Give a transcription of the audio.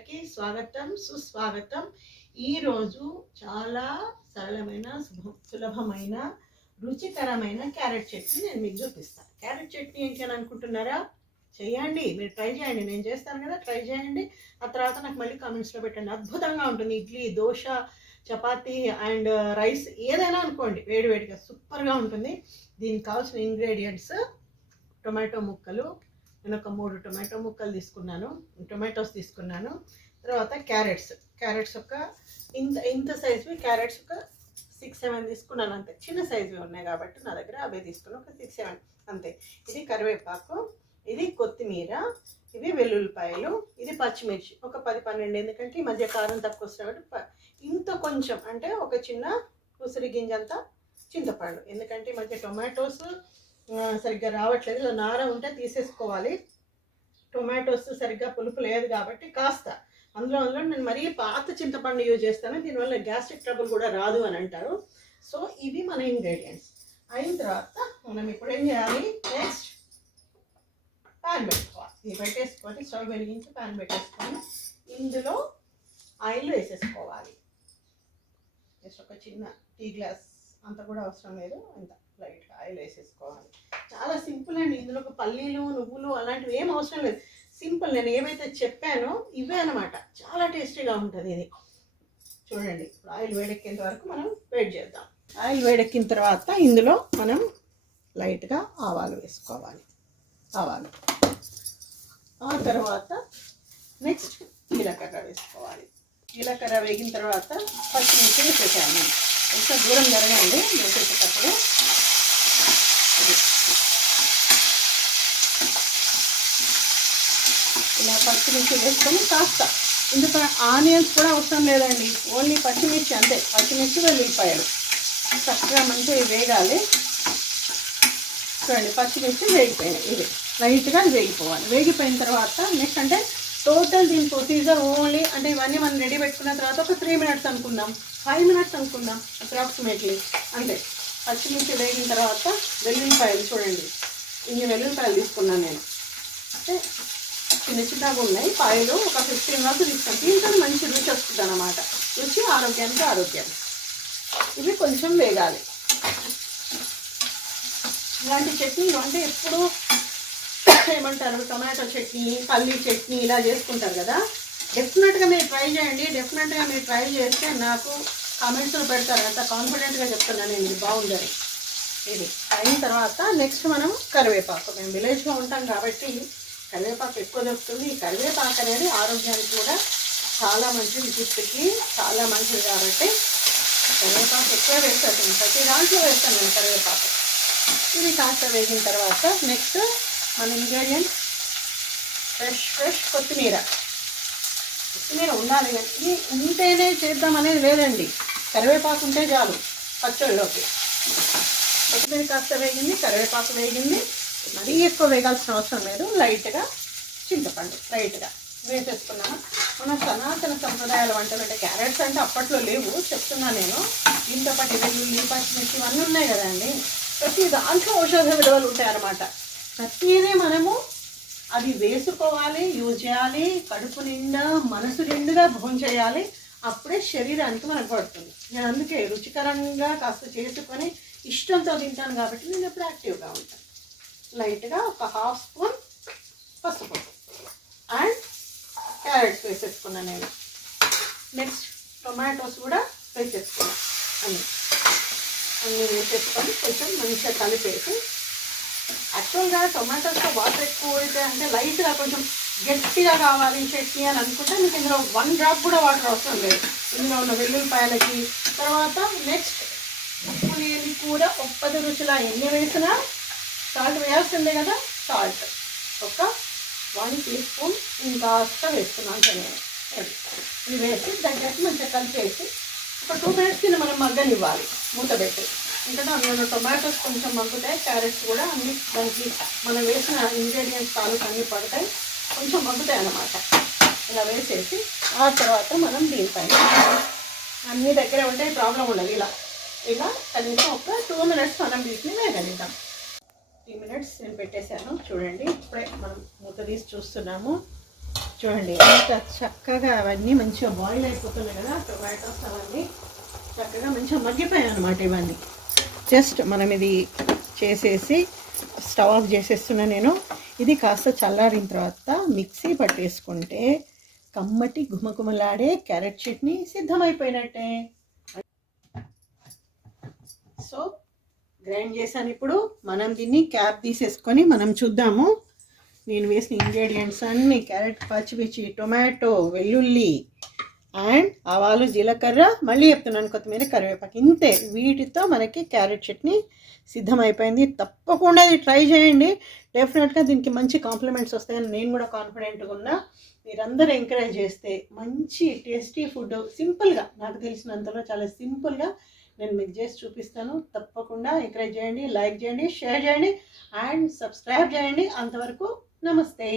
అందరికీ స్వాగతం సుస్వాగతం. ఈరోజు చాలా సరళమైన సులభమైన రుచికరమైన క్యారెట్ చట్నీ నేను మీకు చూపిస్తాను. క్యారెట్ చట్నీ ఏంటి అని అనుకుంటున్నారా? చేయండి, మీరు ట్రై చేయండి. నేను చేస్తాను కదా, ట్రై చేయండి. ఆ తర్వాత నాకు మళ్ళీ కామెంట్స్లో పెట్టండి. అద్భుతంగా ఉంటుంది. ఇడ్లీ, దోశ, చపాతీ అండ్ రైస్ ఏదైనా అనుకోండి, వేడివేడిగా సూపర్గా ఉంటుంది. దీనికి కావాల్సిన ఇంగ్రీడియంట్స్: టొమాటో ముక్కలు, నేను ఒక 3 టొమాటో ముక్కలు తీసుకున్నాను, టొమాటోస్ తీసుకున్నాను. తర్వాత క్యారెట్స్ ఒక ఇంత సైజువి క్యారెట్స్ ఒక 6-7 తీసుకున్నాను అంతే. చిన్న సైజువి ఉన్నాయి కాబట్టి నా దగ్గర అవే తీసుకున్నాను, ఒక 6-7 అంతే. ఇది కరివేపాకు, ఇది కొత్తిమీర, ఇవి వెల్లుల్లిపాయలు, ఇది పచ్చిమిర్చి ఒక 10-12, ఎందుకంటే ఈ మధ్య కారం తక్కువ వస్తుంది కాబట్టి ఇంత కొంచెం, అంటే ఒక చిన్న ఉసిరి గింజంతా చింతపండు, ఎందుకంటే ఈ మధ్య టొమాటోస్ సరిగ్గా రావట్లేదు. ఇలా నార ఉంటే తీసేసుకోవాలి. టొమాటోస్ సరిగ్గా పులుపు లేదు కాబట్టి కాస్త అందులో నేను మరీ పాత చింతపండు యూజ్ చేస్తాను. దీనివల్ల గ్యాస్ట్రిక్ ట్రబుల్ కూడా రాదు అని అంటారు. సో ఇవి మన ఇంగ్రీడియంట్స్. అయిన తర్వాత మనం ఇప్పుడు ఏం చేయాలి, నెక్స్ట్ ప్యాన్ పెట్టుకోవాలి. ఇది పెట్టేసుకొని స్టవ్ వెలిగించి ప్యాన్ పెట్టేసుకొని ఇందులో ఆయిల్ వేసేసుకోవాలి. జస్ట్ ఒక చిన్న టీ గ్లాస్ అంత కూడా అవసరం లేదు, అంత లైట్గా ఆయిల్ వేసేసుకోవాలి. చాలా సింపుల్ అండి. ఇందులో ఒక పల్లీలు, నువ్వులు అలాంటివి ఏం అవసరం లేదు. సింపుల్, నేను ఏవైతే చెప్పానో ఇవే అనమాట. చాలా టేస్టీగా ఉంటుంది ఇది. చూడండి, ఇప్పుడు ఆయిల్ వేడెక్కేంత వరకు మనం వెయిట్ చేద్దాం. ఆయిల్ వేడెక్కిన తర్వాత ఇందులో మనం లైట్గా ఆవాలు వేసుకోవాలి. ఆవాలు, ఆ తర్వాత నెక్స్ట్ జీలకర్ర వేసుకోవాలి. జీలకర్ర వేగిన తర్వాత పచ్చిమిర్చి వేసేసాను. కొంచెం దూరం జరగండి వేసేటప్పుడు. ఇలా పచ్చిమిర్చి వేసుకొని కాస్త, ఇందులో ఆనియన్స్ కూడా అవసరం లేదండి, ఓన్లీ పచ్చిమిర్చి అంతే. పచ్చిమిర్చి వెల్లుల్లిపాయలు చక్కగా మంచిగా వేగాలి. చూడండి, పచ్చిమిర్చి వేగిపోయినాయి. ఇది లైట్గా వేగిపోవాలి. వేగిపోయిన తర్వాత నెక్స్ట్, అంటే టోటల్ దీని ప్రొసీజర్ ఓన్లీ, అంటే ఇవన్నీ మనం రెడీ పెట్టుకున్న తర్వాత ఒక 3 minutes అనుకుందాం, 5 minutes అనుకుందాం అప్రాక్సిమేట్లీ అంతే. పచ్చిమిర్చి వేగిన తర్వాత వెల్లుల్లిపాయలు, చూడండి ఇన్ని వెల్లుల్లిపాయలు తీసుకున్నాను నేను. అంటే చిన్న చిన్నగా ఉన్నాయి పాయలు, ఒక 15 వరకు తీసుకున్నాను. దీంతో మంచి రుచి వస్తుంది అన్నమాట. రుచి ఆరోగ్యానికి ఆరోగ్యం. ఇవి కొంచెం వేగాలి. ఇలాంటి చట్నీలు అంటే ఎప్పుడు ఏమంటారు, టొమాటో చట్నీ, పల్లీ చట్నీ ఇలా చేసుకుంటారు కదా. డెఫినెట్గా మీరు ట్రై చేయండి. డెఫినెట్గా మీరు ట్రై చేస్తే నాకు కామెంట్స్లో పెడతారు. అంత కాన్ఫిడెంట్గా చెప్తున్నాను నేను, ఇది బాగుందని. ఇది అయిన తర్వాత నెక్స్ట్ మనం కరివేపాకు. మేము విలేజ్లో ఉంటాం కాబట్టి కరివేపాకు ఎక్కువ దొరుకుతుంది. ఈ కరివేపాకు అనేది ఆరోగ్యానికి కూడా చాలా మంచిది, జుట్టుకి చాలా మంచిది కాబట్టి కరివేపాకు ఎక్కువ వేస్తాను. ప్రతి దాంట్లో వేస్తాను నేను కరివేపాకు. ఇది కాస్త వేగిన తర్వాత నెక్స్ట్ మన ఇంగ్రీడియంట్ ఫ్రెష్ కొత్తిమీర ఉండాలి. కానీ ఇది ఉంటేనే చేద్దాం అనేది లేదండి, కరివేపాకు ఉంటే చాలు పచ్చళ్ళలోకి. కొత్తిమీర కాస్త వేగింది, కరివేపాకు వేగింది. మరీ ఎక్కువ వేగాల్సిన అవసరం లేదు. లైట్గా చింతపండు లైట్గా వేసేసుకున్నాను. మన సనాతన సంప్రదాయాల వంటలు అంటే క్యారెట్స్ అంటే అప్పట్లో లేవు, చెప్తున్నాను నేను. దీంతో పాటు వెల్లుల్లి, పచ్చిమిర్చి ఇవన్నీ ఉన్నాయి కదండి. ప్రతి దాంట్లో ఔషధ విలువలు ఉంటాయి అన్నమాట. ప్రతిదీ మనము అది వేసుకోవాలి, యూజ్ చేయాలి. కడుపు నిండా మనసు నిండుగా భోజనం చేయాలి. అప్పుడే శరీరానికి మనకు పడుతుంది. నేను అందుకే రుచికరంగా కాస్త చేసుకొని ఇష్టంతో తింటాను కాబట్టి నేను ఎప్పుడు యాక్టివ్గా ఉంటాను. లైట్గా ఒక 1/2 స్పూన్ పసుపు అండ్ క్యారెట్స్ వేసేసుకున్నాను నేను. నెక్స్ట్ టొమాటోస్ కూడా వేసేసుకున్నాను. అన్నీ వేసేసుకొని కొంచెం మంచిగా కలిపేసి, యాక్చువల్గా టొమాటోస్లో వాటర్ ఎక్కువ అయితే, అంటే లైట్గా కొంచెం గట్టిగా కావాలి చట్నీ అని అనుకుంటే మీకు ఇందులో 1 drop కూడా వాటర్ అవసరం లేదు. ఇందులో ఉన్న వెల్లుల్లిపాయలకి. తర్వాత నెక్స్ట్ ఉప్పు లేని కూర ఒప్పది రుచులా ఎన్ని వేసినా సాల్ట్ వేయాల్సిందే కదా. సాల్ట్ ఒక 1 teaspoon ఇంకాస్త వేస్తున్నాను నేను. ఇది వేసి దగ్గరికి మంచిగా కలిపేసి ఒక 2 minutes కింద మనం మగ్గనివ్వాలి మూత పెట్టి. ఎందుకంటే అందులో టొమాటోస్ కొంచెం మగ్గుతాయి, క్యారెట్స్ కూడా అన్ని దానికి మనం వేసిన ఇంగ్రీడియంట్స్ తాలూకు అన్నీ పడతాయి, కొంచెం మగ్గుతాయి అన్నమాట. ఇలా వేసేసి ఆ తర్వాత మనం దీనిపైన అన్ని దగ్గర ఉంటే ప్రాబ్లం ఉండదు. ఇలా కనీసం ఒక 2 minutes మనం వీటిని వేగనిద్దాం. 3 minutes నేను పెట్టేశాను. చూడండి, ఇప్పుడే మనం మూత తీసి చూస్తున్నాము. చూడండి ఎంత చక్కగా అవన్నీ మంచిగా బాయిల్ అయిపోతున్నాయి కదా, టొమాటోస్ అవన్నీ చక్కగా మంచిగా మగ్గిపోయాయి అనమాట. ఇవన్నీ జస్ట్ మనం ఇది చేసేసి స్టవ్ ఆఫ్ చేసేస్తున్నా నేను. ఇది కాస్త చల్లారిన తర్వాత మిక్సీ పట్టేసుకుంటే కమ్మటి గుమగుమలాడే క్యారెట్ చట్నీ సిద్ధమైపోయినట్టే. సో గ్రైండ్ చేశాను. ఇప్పుడు మనం దీన్ని క్యాప్ తీసేసుకొని మనం చూద్దాము. నేను వేసిన ఇంగ్రీడియంట్స్ అన్నీ క్యారెట్, పచ్చిమిర్చి, టొమాటో, వెల్లుల్లి అండ్ ఆవాలు, జీలకర్ర, మళ్ళీ చెప్తున్నాను కొత్తిమీర, కరివేపాకు, ఇంతే. వీటితో మనకి క్యారెట్ చట్నీ సిద్ధమైపోయింది. తప్పకుండా ఇది ట్రై చేయండి. డెఫినెట్గా దీనికి మంచి కాంప్లిమెంట్స్ వస్తాయని నేను కూడా కాన్ఫిడెంట్గా ఉన్నా. మీరందరూ ఎంకరేజ్ చేస్తే మంచి టేస్టీ ఫుడ్ సింపుల్గా, నాకు తెలిసినంతలో చాలా సింపుల్గా నేను మీకు చేసి చూపిస్తాను. తప్పకుండా ఎంకరేజ్ చేయండి, లైక్ చేయండి, షేర్ చేయండి అండ్ సబ్స్క్రైబ్ చేయండి. అంతవరకు నమస్తే.